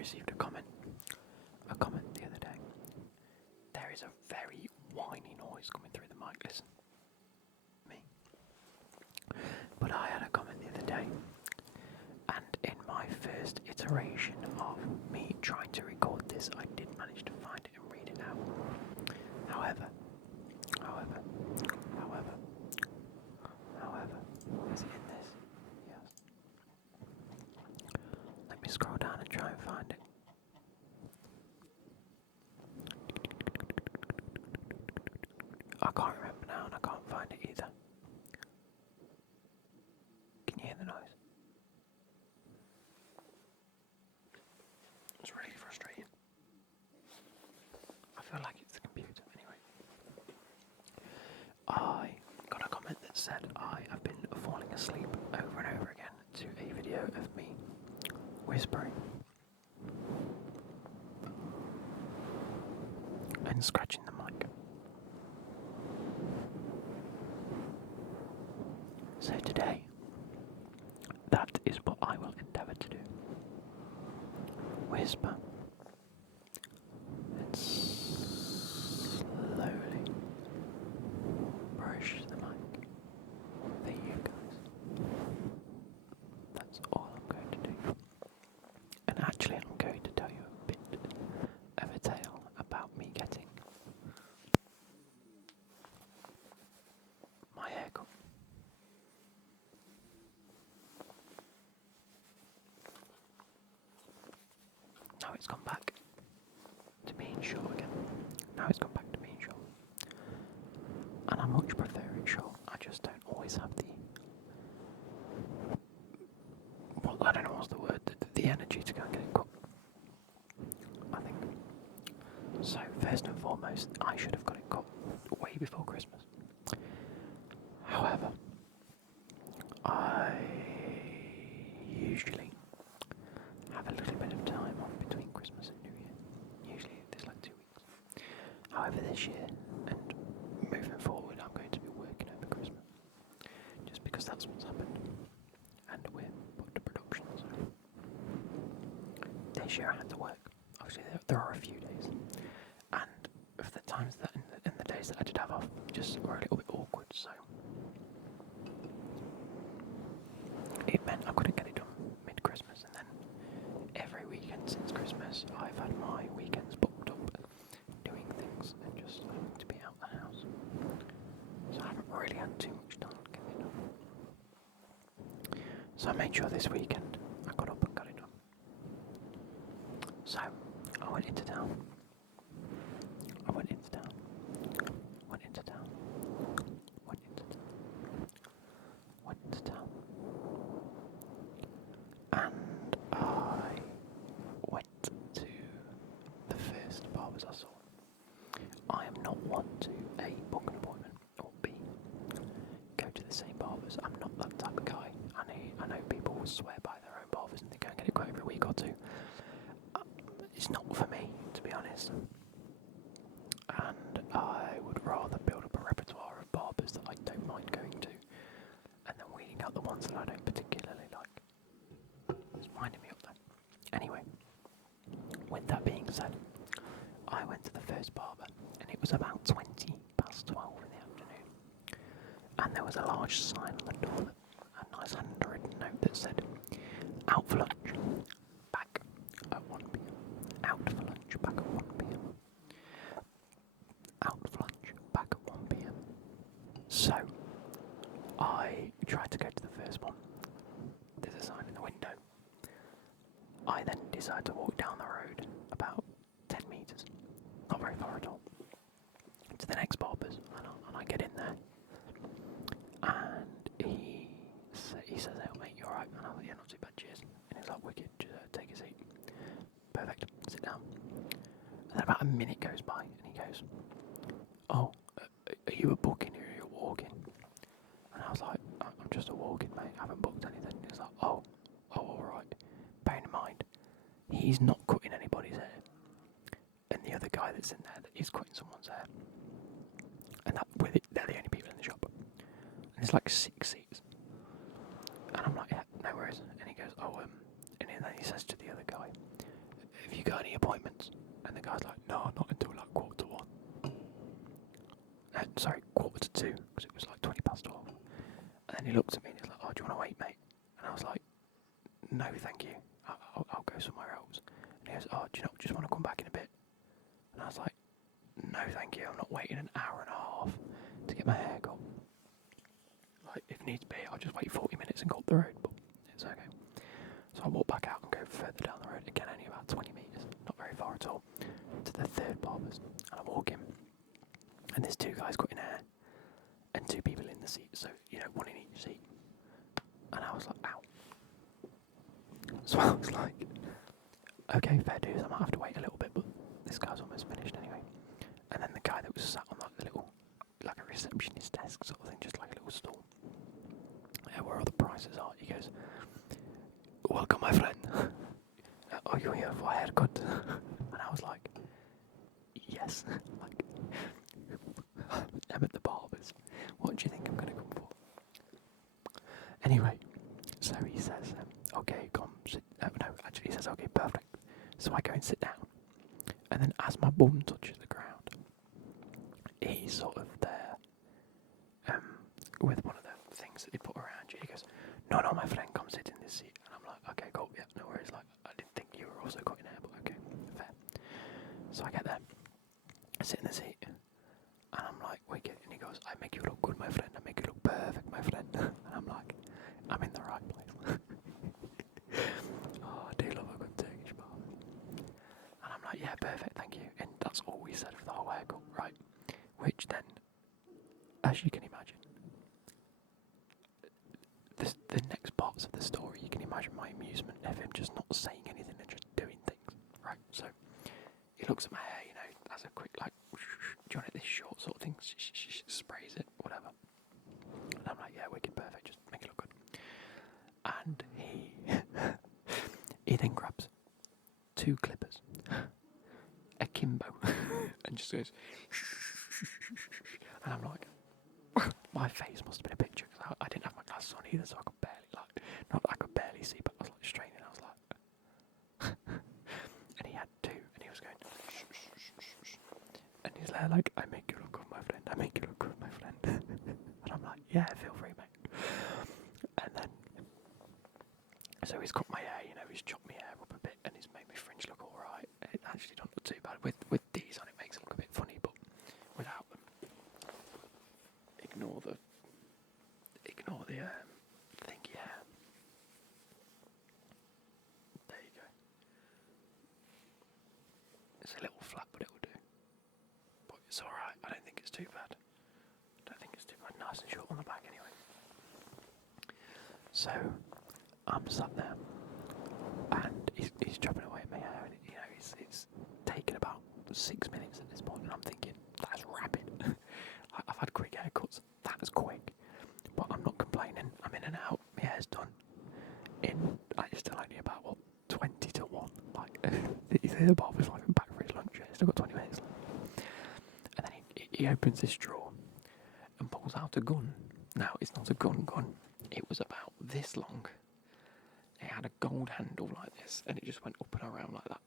received a comment the other day. There is a very whiny noise coming through the mic. Listen, me. But I had a comment the other day, and in my first iteration of me trying to record this, I did manage to find it and read it out. However, is it in this? Yes. Let me scroll down and try and find it. I can't remember now and I can't find it either. Can you hear the noise? It's really frustrating. I feel like it's the computer. Anyway. I got a comment that said I have been falling asleep over and over again to a video of me whispering and scratching the mic. So today, that is what I will endeavour to do. Whisper and slowly brush the mic for you guys. That's all I'm going to do. And actually I'm going to tell you a bit of a tale about me getting my hair cut. Now it's gone back to being short again. Now it's gone back to being short. And I much prefer it short. I just don't always have I don't know what's the word, the energy to go and get it cut. I think. So first and foremost, I should have got it cut way before Christmas. However, I usually have a little bit of time off between Christmas and New Year. Usually there's like 2 weeks. However, this year and moving forward, I'm going to be working over Christmas. Just because that's what's happened. And we're put to production, so this year I had to work. Obviously there are a few days. And of the times that in the days that I did have off just were a little bit awkward, so it meant I couldn't get it done mid-Christmas, and then every weekend since Christmas I've had my weekends booked up doing things and just to be out of the house. So I haven't really had too much time getting it done. So I made sure this weekend I got up and got it done. So I went into town. And I went to the first barbers I saw. I am not one to A, book an appointment, or B, go to the same barbers. I'm not that type of guy. I know people will swear by their own barbers and they go and get it cut every week or two. It's not for me, to be honest. And I would rather build up a repertoire of barbers that I don't mind going to, and then weeding out the ones that I don't particularly like. It's winding me up though. Anyway, with that being said, I went to the first barber, and it was about 20 past 12 in the afternoon. And there was a large sign on the door, a nice handwritten note that said, "Out for lunch, back at 1 p.m. Out for lunch, back at 1 p.m. Out for lunch, back at 1 p.m. So, I tried to go to the first one. There's a sign in the window. I then decided to walk down the road about 10 metres, not very far at all, to the next barber's, and I get in there, and he says, "Oh mate, you alright?" And I'm like, "Yeah, not too bad, cheers." And he's like, "Wicked, just take a seat." Perfect, sit down. And then about a minute goes by, and he goes, "Oh, are you a booking or are you a walk-in?" And I was like, "I'm just a walk-in, mate, I haven't booked anything." And he's like, oh, alright. Bearing in mind, he's not cutting anybody's hair. And the other guy that's in there, is cutting someone's hair. And they're the only people in the shop. And there's like 6 seats. And I'm like, "Yeah, no worries." And he goes, "Oh, and then he says to the other guy, got any appointments? And the guy's like, no, not until like 1:15. Sorry, 1:45, because it was like 12:20. And then he looked at me and he's like, oh, do you want to wait, mate? And I was like, no, thank you. I'll go somewhere else. And he goes, oh, do you not just want to come back in a bit? And I was like, no, thank you. I'm not waiting an hour and a half to get my hair cut. Like, if needs be, I'll just wait 40 minutes and go up the road, but it's okay. So I walk back out and go further down the road, again only about 20 metres, not very far at all, to the third barber's. And I walk in, and there's two guys cutting hair, and two people in the seat, so, one in each seat. And I was like, ow. So I was like, okay, fair dues, I might have to wait a little bit, but this guy's almost finished anyway. And then the guy that was sat on like the little, like a receptionist desk sort of thing, just like a little stall, where all the prices are, he goes, welcome my friend. Are you here for a haircut? And I was like, yes. Like, I'm at the barber's. What do you think I'm going to come for? Anyway, so he says, okay, come sit. No, actually he says, okay, perfect. So I go and sit down. And then as my bum touches the ground, he's sort of there with one of the things that they put around you. He goes, no, my friend, come sit in this seat. And I'm like, okay, cool, yeah, no worries. Like, I didn't think you were also cutting hair, but okay, fair. So I get there, I sit in the seat, and I'm like, wicked. And he goes, I make you look good, my friend. I make you look perfect, my friend. And I'm like, I'm in the right place. Oh, I do love a good Turkish barber. And I'm like, yeah, perfect, thank you. And that's all we said for the whole haircut, right? Which then, as you can imagine, the next parts of the story, you can imagine my amusement of him just not saying anything and just doing things, right? So he looks at my hair, as a quick like, do you want it this short sort of thing? Sprays it, whatever. And I'm like, yeah, wicked, perfect, just make it look good. And he then grabs two clippers, akimbo, and just goes, and I'm like, my face must have been a picture because I didn't have my glasses on either, so I could barely, not that I could barely see, but I was like straining. I was like, and he had two, and he was going, and he's there like, I make you look good, my friend. I make you look good, my friend. And I'm like, yeah, feel free, mate. And then, so he's cut my hair, he's chopped my hair up a bit, and he's made my fringe look all right. It actually don't look too bad. With these on, it makes it look a bit funny, but without them, ignore the thing, yeah. There you go. It's a little flat, but it'll do. But it's alright, I don't think it's too bad. Nice and short on the back anyway. So, I'm sat there, and he's chopping away at my hair, and it's taken about 6 minutes at this point, and I'm thinking, that's rapid. I've had quick haircuts, that's quick. But I'm not complaining, I'm in and out, my hair's done. It's still only about, 20 to 1. Like, the barber's like back for his lunch, he's still got 20 minutes left. And then he opens this drawer and pulls out a gun. Now, it's not a gun, it was about this long. It had a gold handle like this, and it just went up and around like that.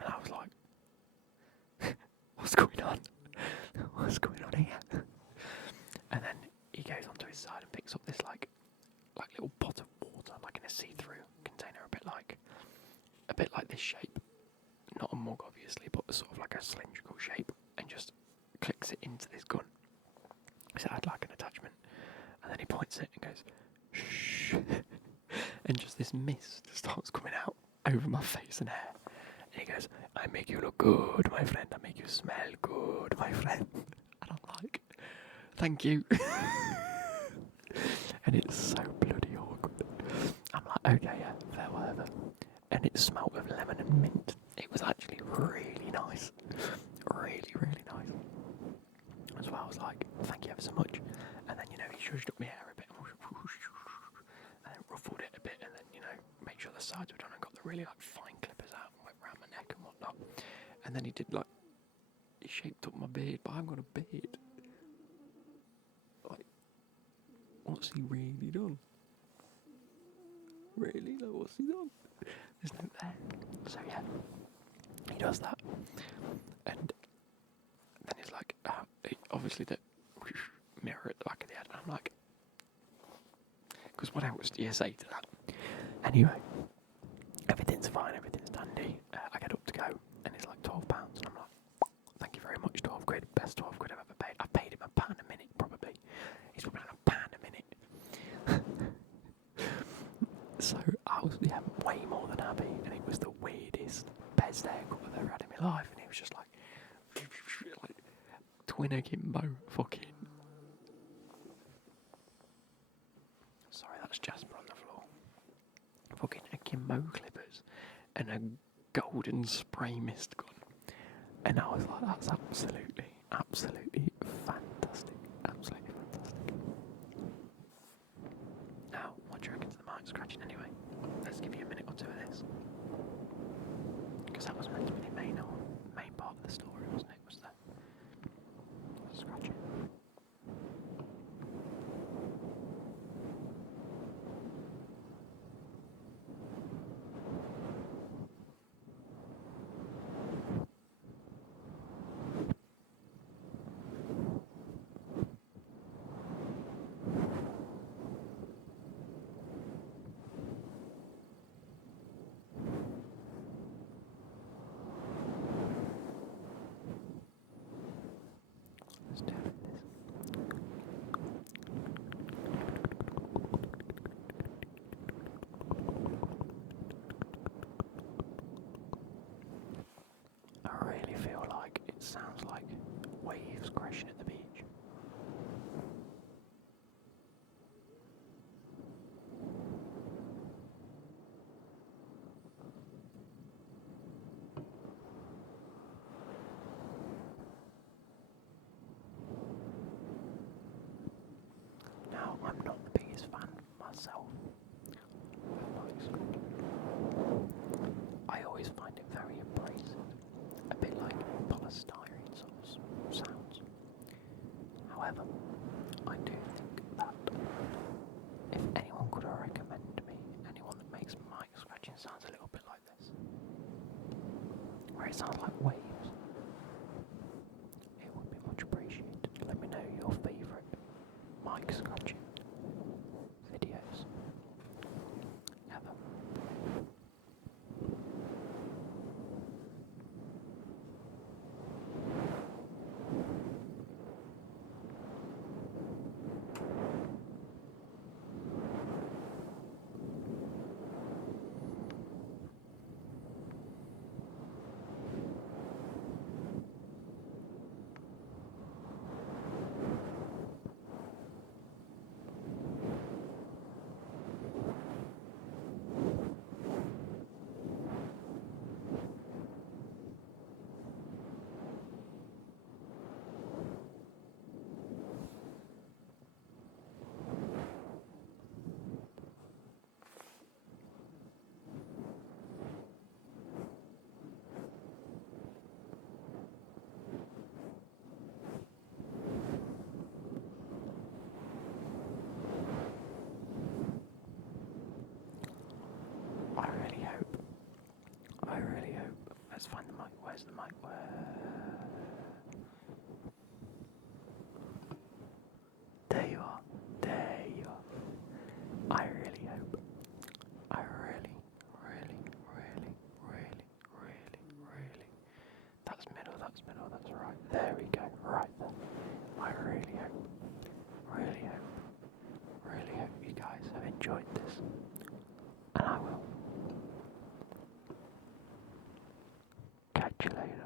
And I was like, what's going on? What's going on here? And then he goes onto his side and picks up this like little pot of water, like in a see-through container, a bit like this shape. Not a mug, obviously, but sort of like a cylindrical shape, and just clicks it into this gun. So it had like an attachment, and then he points it and goes, shh, and just this mist starts coming out over my face and hair. And he goes, I make you look good, my friend. I make you smell good, my friend. And I'm like, thank you. And it's so bloody awkward. I'm like, okay, yeah, fair, whatever. And it smelled of lemon and mint. It was actually really nice. Really, really nice. So I was like, thank you ever so much. And then, he shushed up my hair a bit. And then ruffled it a bit. And then, made sure the sides were done. And got the really, fine clippers out and went round my neck and whatnot. And then he did, he shaped up my beard. But I haven't got a beard. What's he really done? Really? What's he done? There's no there. So yeah, he does that, and then he's like, obviously the mirror at the back of the head, and I'm like, because what else do you say to that? Anyway, everything's fine, everything's dandy. I get up to go, and it's like £12, and I'm like, thank you very much, 12 quid, best 12 quid I've ever paid. I've paid him £1 a minute, probably. He's probably on £1 a minute. So I was way more than happy, and it was the weirdest best haircut I've ever had in my life, and it was just like twin akimbo fucking. Sorry, that's Jasper on the floor. Fucking akimbo clippers and a golden spray mist gun, and I was like, that's absolutely fantastic, absolutely fantastic. Now, what do you reckon to the mic scratching anyway? Let's give you a minute or two of this. Because that was meant to be the main part of the story, wasn't it? Was the scratching. Let's do this. I really feel like it sounds like waves crashing at the beach. Now, I'm not the biggest fan myself of mic scratching. I always find it very abrasive, a bit like polystyrene sort of sounds. However, I do think that if anyone could recommend me anyone that makes mic scratching sounds a little bit like this, where it sounds like waves, it would be much appreciated. Let me know your favourite mic scratching videos ever. I really hope. Let's find the mic. Where's the mic? There you are. There you are. I really hope. I really. That's middle, that's right. There we go, right there. I really hope you guys have enjoyed this. And I will catch you later.